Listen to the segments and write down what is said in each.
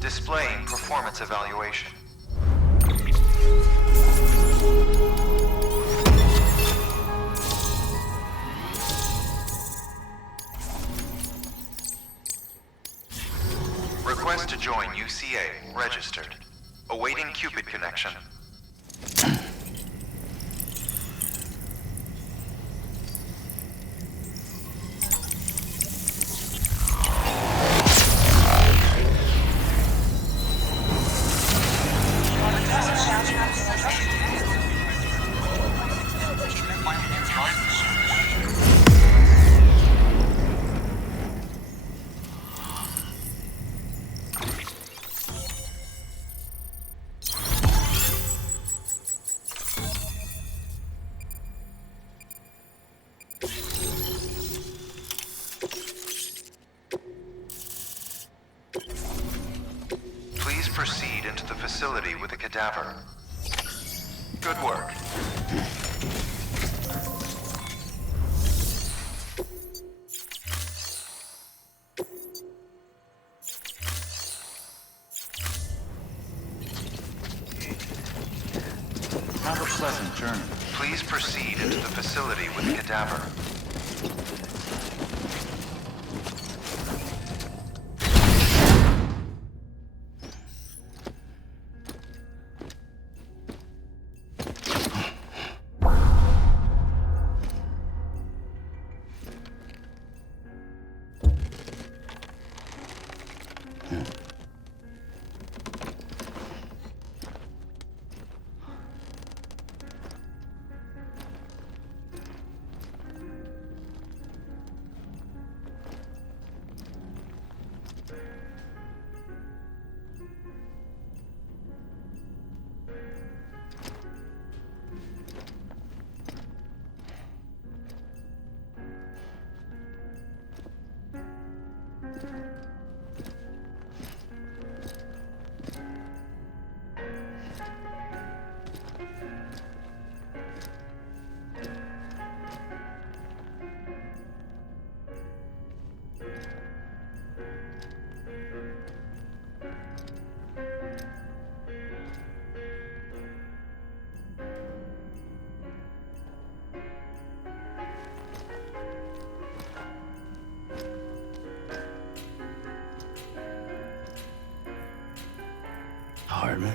Displaying performance evaluation. Request to join UCA registered. Awaiting Cupid connection. Please proceed into the facility with the cadaver. Good work. Have a pleasant journey. Please proceed into the facility with the cadaver. Hardman.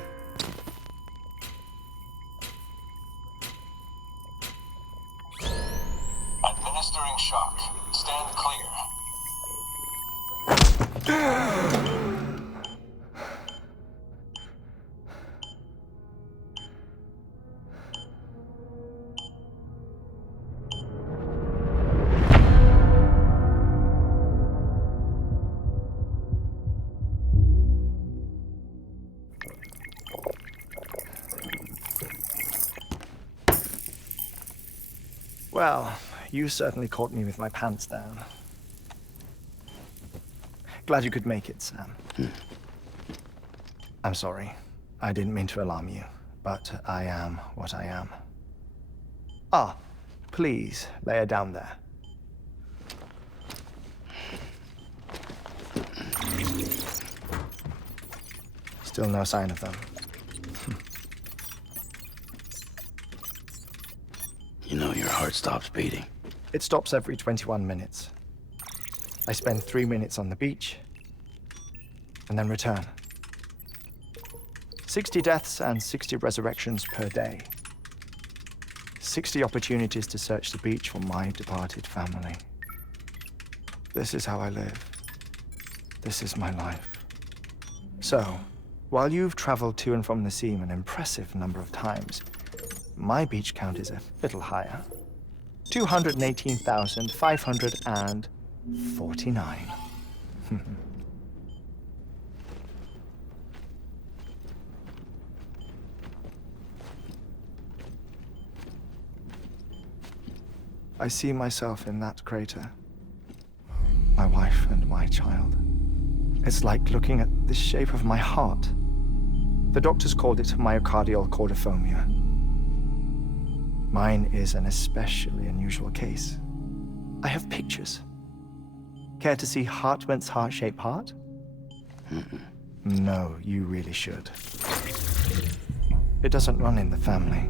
Administering shock. Stand clear. Well, you certainly caught me with my pants down. Glad you could make it, Sam. I'm sorry. I didn't mean to alarm you, but I am what I am. Ah, please, lay her down there. Still no sign of them. You know your heart stops beating. It stops every 21 minutes. I spend 3 minutes on the beach, and then return. 60 deaths and 60 resurrections per day. 60 opportunities to search the beach for my departed family. This is how I live. This is my life. So, while you've traveled to and from the seam an impressive number of times, my beach count is a little higher. 218,549. I see myself in that crater. My wife and my child. It's like looking at the shape of my heart. The doctors called it myocardial cordiformia. Mine is an especially unusual case. I have pictures. Care to see Hartman's heart-shaped heart? No, you really should. It doesn't run in the family.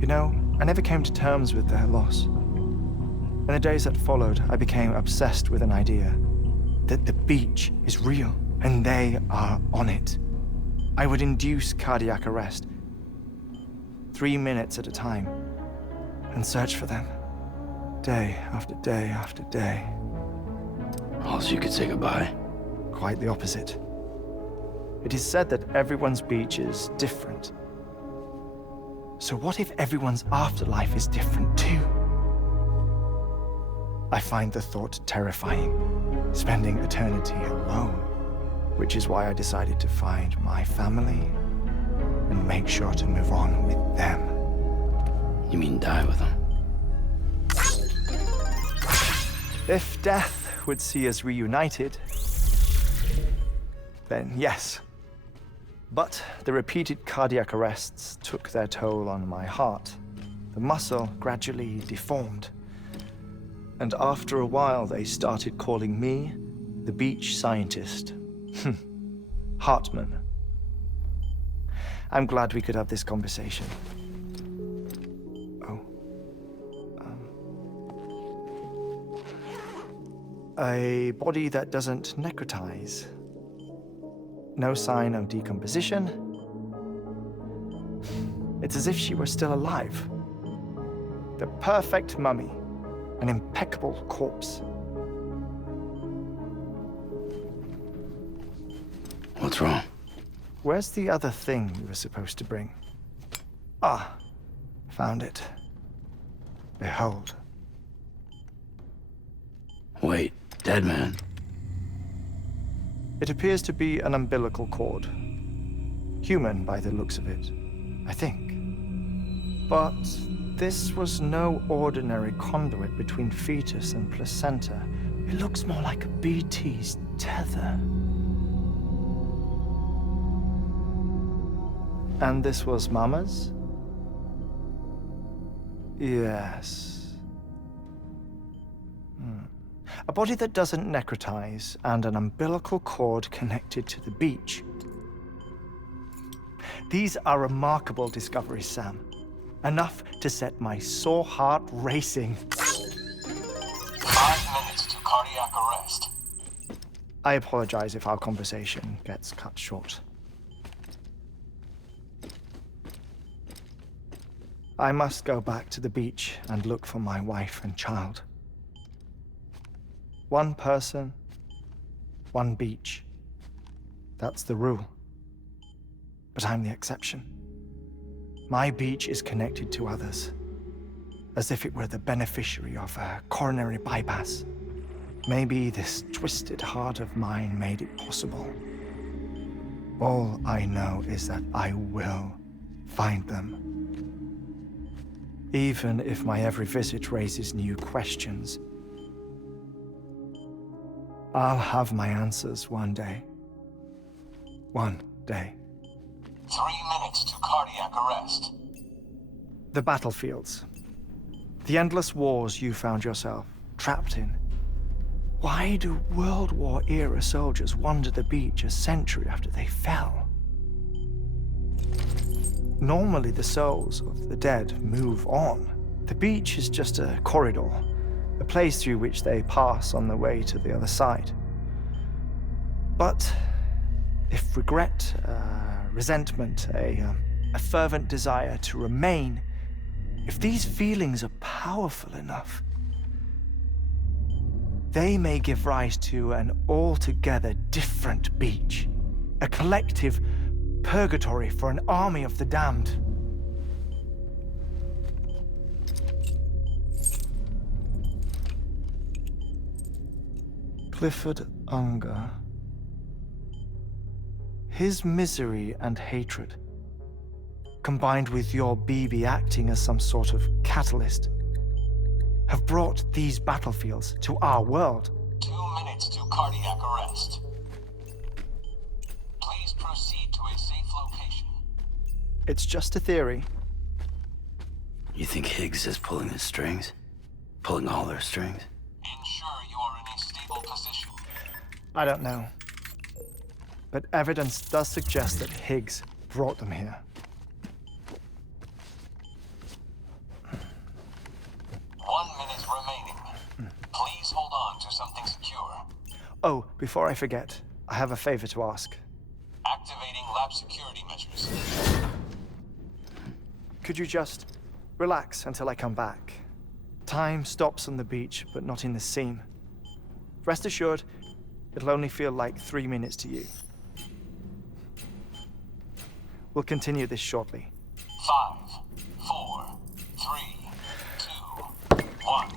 You know, I never came to terms with their loss. In the days that followed, I became obsessed with an idea that the beach is real and they are on it. I would induce cardiac arrest, 3 minutes at a time, and search for them, day after day after day. Also, you could say goodbye. Quite the opposite. It is said that everyone's beach is different. So what if everyone's afterlife is different too? I find the thought terrifying, spending eternity alone, which is why I decided to find my family and make sure to move on with them. You mean die with them? If death would see us reunited, then yes. But the repeated cardiac arrests took their toll on my heart. The muscle gradually deformed. And after a while, they started calling me the beach scientist. Hartman. I'm glad we could have this conversation. Oh. A body that doesn't necrotize. No sign of decomposition. It's as if she were still alive. The perfect mummy. An impeccable corpse. What's wrong? Where's the other thing you were supposed to bring? Ah, found it. Behold. Wait, dead man. It appears to be an umbilical cord. Human by the looks of it, I think. But this was no ordinary conduit between fetus and placenta. It looks more like a BT's tether. And this was Mama's? Yes. A body that doesn't necrotize and an umbilical cord connected to the beach. These are remarkable discoveries, Sam. Enough to set my sore heart racing. 5 minutes to cardiac arrest. I apologize if our conversation gets cut short. I must go back to the beach and look for my wife and child. One person, one beach. That's the rule. But I'm the exception. My beach is connected to others, as if it were the beneficiary of a coronary bypass. Maybe this twisted heart of mine made it possible. All I know is that I will find them. Even if my every visit raises new questions, I'll have my answers one day. One day. 3 minutes to cardiac arrest. The battlefields. The endless wars you found yourself trapped in. Why do World War-era soldiers wander the beach a century after they fell? Normally, the souls of the dead move on. The beach is just a corridor, a place through which they pass on the way to the other side. But if regret, resentment, a fervent desire to remain, if these feelings are powerful enough, they may give rise to an altogether different beach, a collective purgatory for an army of the damned. Clifford Unger. His misery and hatred, combined with your BB acting as some sort of catalyst, have brought these battlefields to our world. 2 minutes to cardiac arrest. Please proceed to a safe location. It's just a theory. You think Higgs is pulling the strings? Pulling all their strings? Ensure you are in a stable position. I don't know. But evidence does suggest that Higgs brought them here. 1 minute remaining. Please hold on to something secure. Oh, before I forget, I have a favor to ask. Activating lab security measures. Could you just relax until I come back? Time stops on the beach, but not in the scene. Rest assured, it'll only feel like 3 minutes to you. We'll continue this shortly. 5, 4, 3, 2, 1.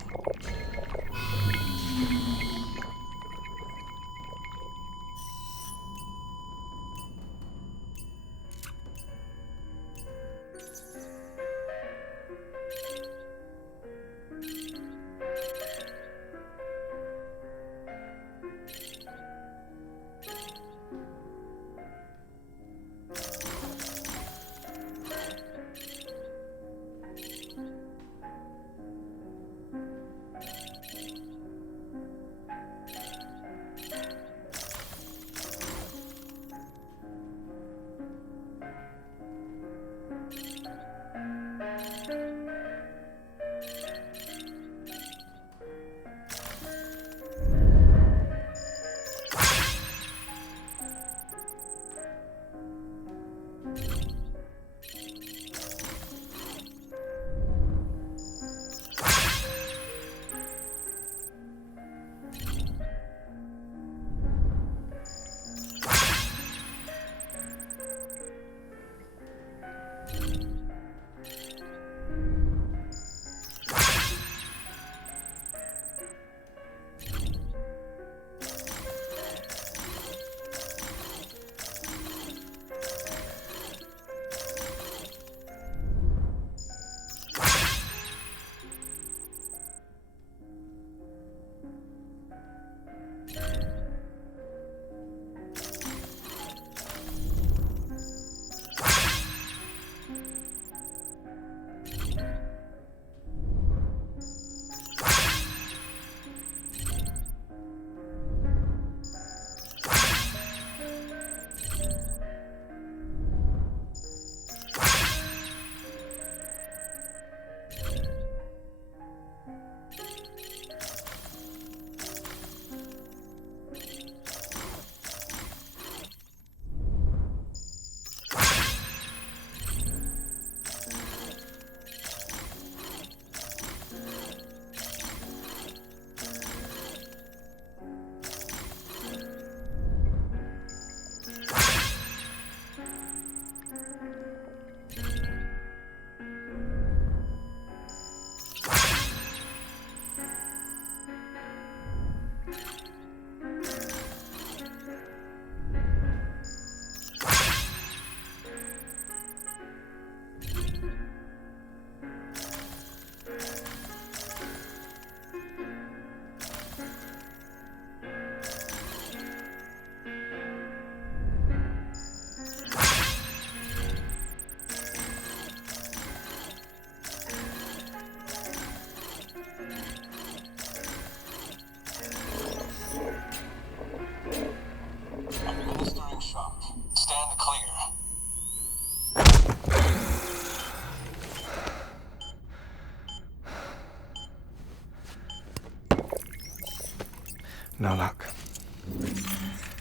No luck.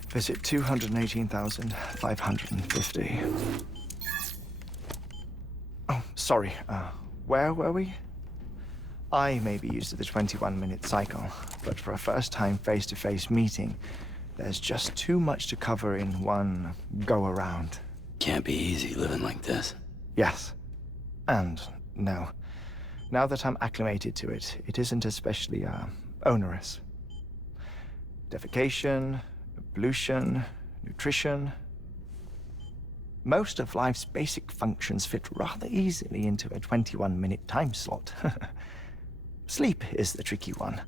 Visit 218,550. Oh, sorry. Where were we? I may be used to the 21-minute cycle, but for a first-time face-to-face meeting, there's just too much to cover in one go-around. Can't be easy living like this. Yes. And no. Now that I'm acclimated to it, it isn't especially, onerous. Defecation, ablution, nutrition. Most of life's basic functions fit rather easily into a 21-minute time slot. Sleep is the tricky one.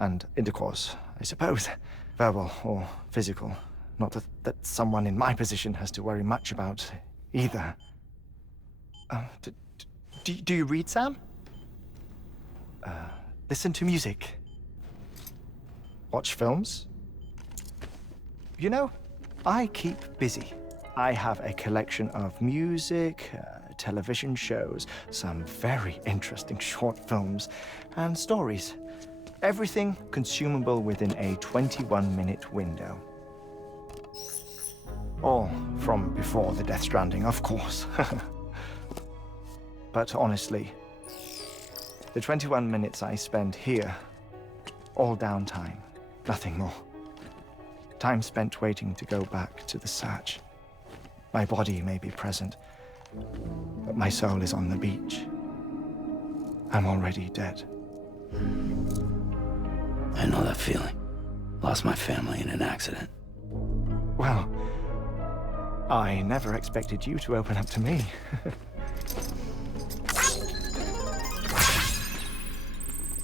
And intercourse, I suppose. Verbal or physical. Not that someone in my position has to worry much about either. Do you read, Sam? Listen to music. Watch films? You know, I keep busy. I have a collection of music, television shows, some very interesting short films, and stories. Everything consumable within a 21-minute window. All from before the Death Stranding, of course. But honestly, the 21 minutes I spend here, all downtime, nothing more. Time spent waiting to go back to the search. My body may be present, but my soul is on the beach. I'm already dead. I know that feeling. Lost my family in an accident. Well, I never expected you to open up to me.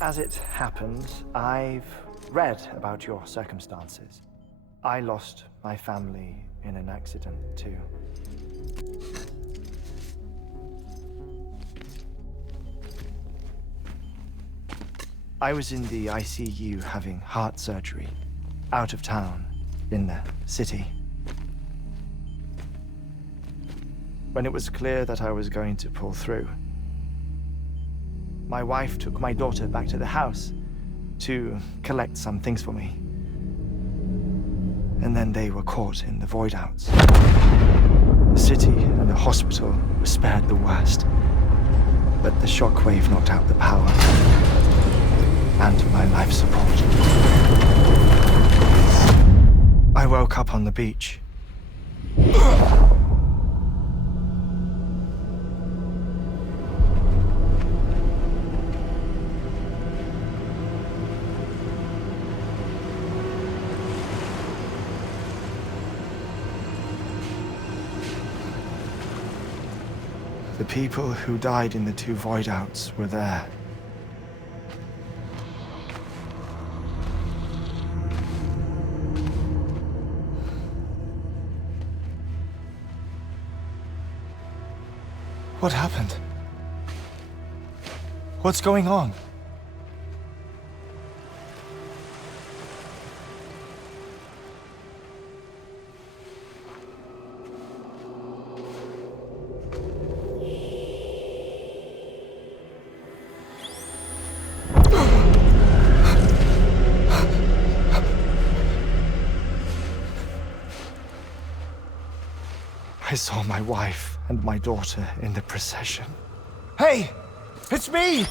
As it happens, I've read about your circumstances. I lost my family in an accident, too. I was in the ICU having heart surgery, out of town, in the city. When it was clear that I was going to pull through, my wife took my daughter back to the house to collect some things for me. And then they were caught in the void outs. The city and the hospital were spared the worst, but the shockwave knocked out the power and my life support. I woke up on the beach. The people who died in the two void outs were there. What happened? What's going on? I saw my wife and my daughter in the procession. Hey! It's me!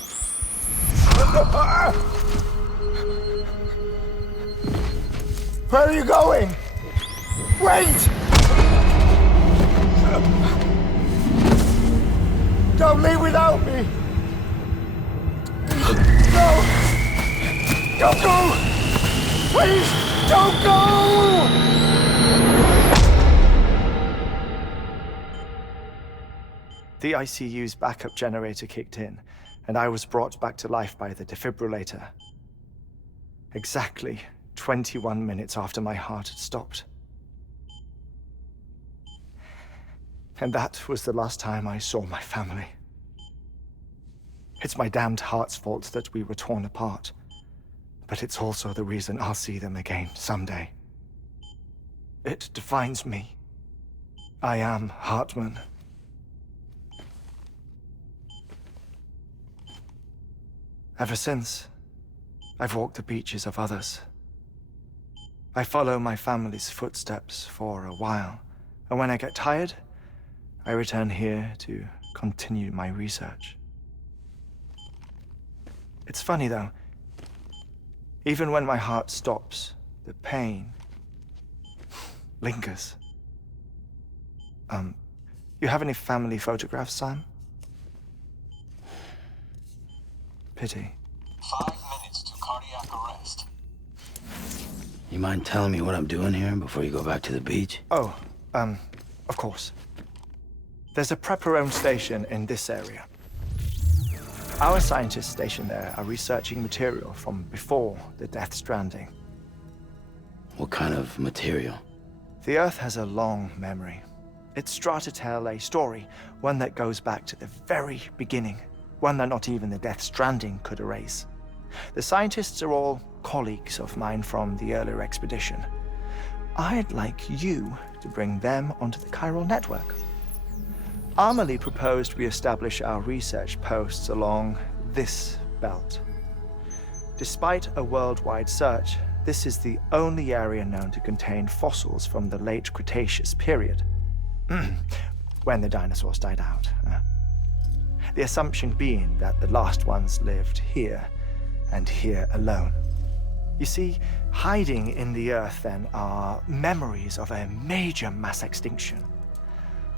Where are you going? Wait! Don't leave without me! No! Don't go! Please, don't go! The ICU's backup generator kicked in, and I was brought back to life by the defibrillator. Exactly 21 minutes after my heart had stopped. And that was the last time I saw my family. It's my damned heart's fault that we were torn apart, but it's also the reason I'll see them again someday. It defines me. I am Hartman. Ever since, I've walked the beaches of others, I follow my family's footsteps for a while, and when I get tired, I return here to continue my research. It's funny though, even when my heart stops, the pain lingers. You have any family photographs, Sam? Pity. 5 minutes to cardiac arrest. You mind telling me what I'm doing here before you go back to the beach? Oh, of course. There's a prep-your-own station in this area. Our scientists stationed there are researching material from before the Death Stranding. What kind of material? The Earth has a long memory. It's trying to tell a story, one that goes back to the very beginning, one that not even the Death Stranding could erase. The scientists are all colleagues of mine from the earlier expedition. I'd like you to bring them onto the chiral network. Amelie proposed we establish our research posts along this belt. Despite a worldwide search, this is the only area known to contain fossils from the late Cretaceous period, when the dinosaurs died out. The assumption being that the last ones lived here, and here alone. You see, hiding in the Earth then are memories of a major mass extinction.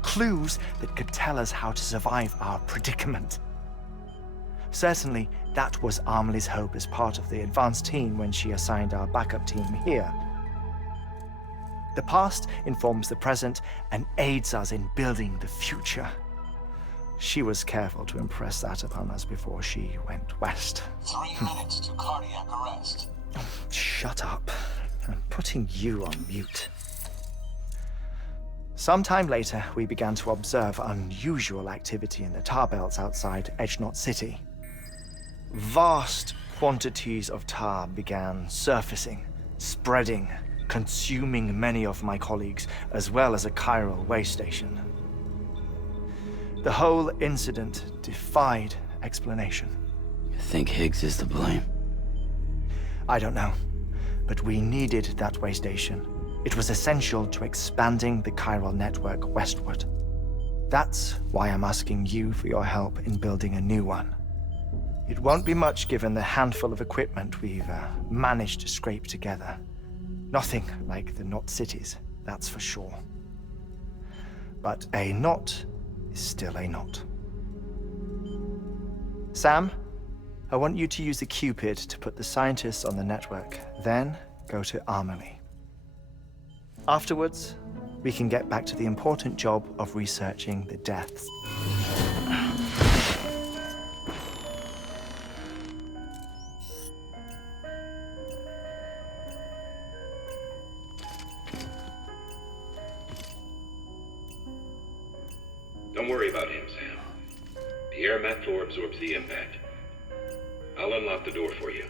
Clues that could tell us how to survive our predicament. Certainly, that was Amelie's hope as part of the advanced team when she assigned our backup team here. The past informs the present and aids us in building the future. She was careful to impress that upon us before she went west. 3 minutes to cardiac arrest. Shut up. I'm putting you on mute. Sometime later, we began to observe unusual activity in the tar belts outside Edgenot City. Vast quantities of tar began surfacing, spreading, consuming many of my colleagues, as well as a chiral way station. The whole incident defied explanation. You think Higgs is to blame? I don't know, but we needed that way station. It was essential to expanding the chiral network westward. That's why I'm asking you for your help in building a new one. It won't be much given the handful of equipment we've managed to scrape together. Nothing like the knot cities, that's for sure. But a knot is still a knot. Sam, I want you to use the Cupid to put the scientists on the network, then go to Amelie. Afterwards, we can get back to the important job of researching the deaths. Don't worry about him, Sam. The air mat floor absorbs the impact. I'll unlock the door for you.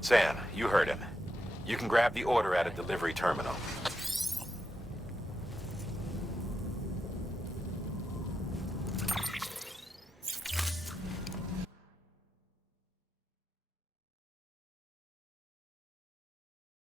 Sam, you heard him. You can grab the order at a delivery terminal.